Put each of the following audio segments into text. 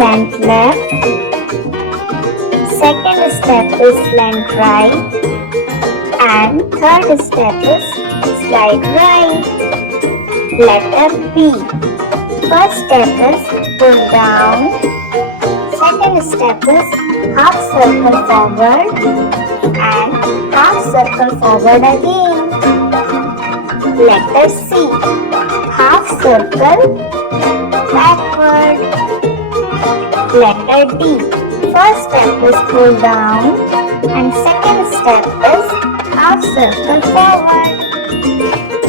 slant left. Second step is slant right. And third step is slide right. Letter B. First step is pull down. Second step is half circle forward and half circle forward again. Letter C. Half circle backward. Letter D. First step is pull down and second step is half circle forward.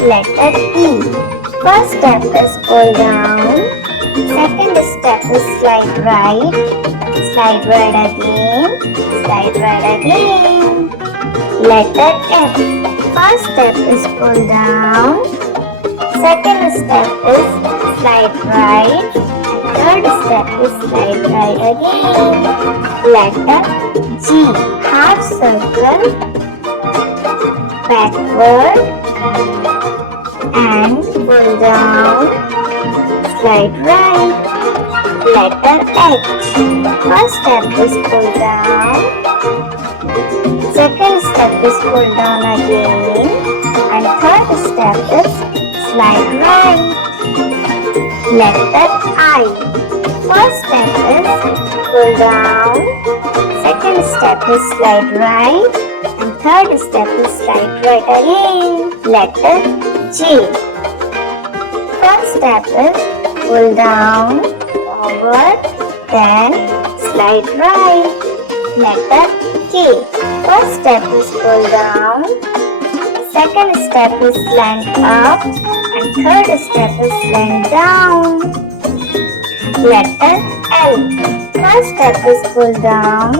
Letter E. First step is pull down. Second step is slide right. Slide right again. Slide right again. Letter F. First step is pull down. Second step is slide right. Third step is slide right again. Letter G. Half circle backward and pull down, slide right. Letter H. First step is pull down. Second step is pull down again. And third step is slide right. Letter I. First step is pull down. Second step is slide right. And third step is slide right again. Letter J. First step is pull down, forward, then slide right. Letter K. First step is pull down. Second step is slant up. And third step is slant down. Letter L. First step is pull down.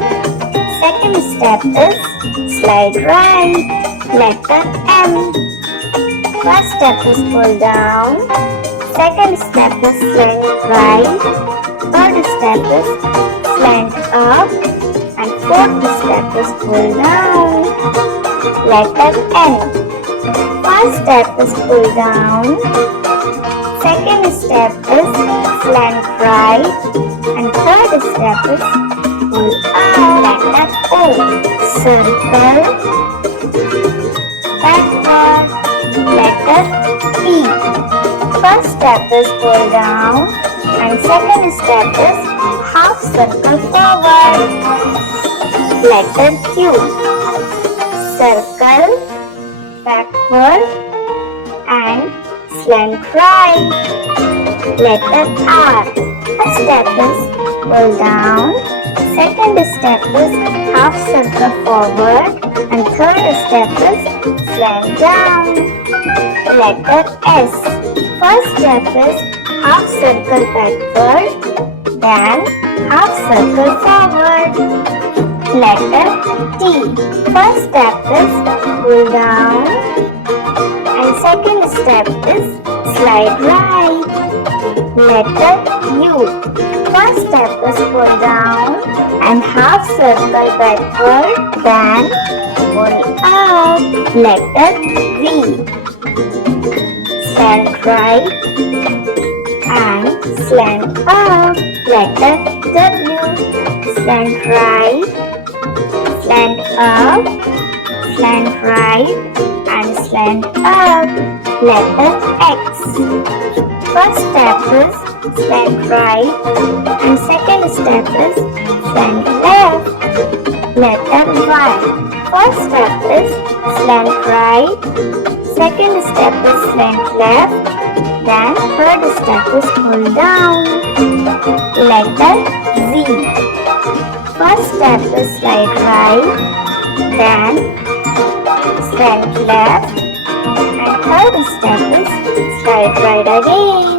Second step is slide right. Letter M. First step is pull down. Second step is slant right. Third step is slant up. And fourth step is pull down. Letter N. First step is pull down. Second step is slant right. And third step is pull up. Letter O. Circle backward. Letter P. First step is pull down and second step is half circle forward. Letter Q. Circle backward and slant right. Letter R. First step is pull down. Second step is half circle forward and third step is slant down. Letter S. First step is half circle backward, then half circle forward. Letter T. First step is pull down and second step is slide right. Letter U. First step is pull down and half circle backward, then pull up. Letter V. Slant right and slant up. Letter W. Slant right, slant up, slant right and slant up. Letter X. First step is slant right and second step is slant left. Letter Y. First step is slant right, second step is slant left, then third step is pull down. Letter Z. First step is slide right, then slant left, and third step is slide right again.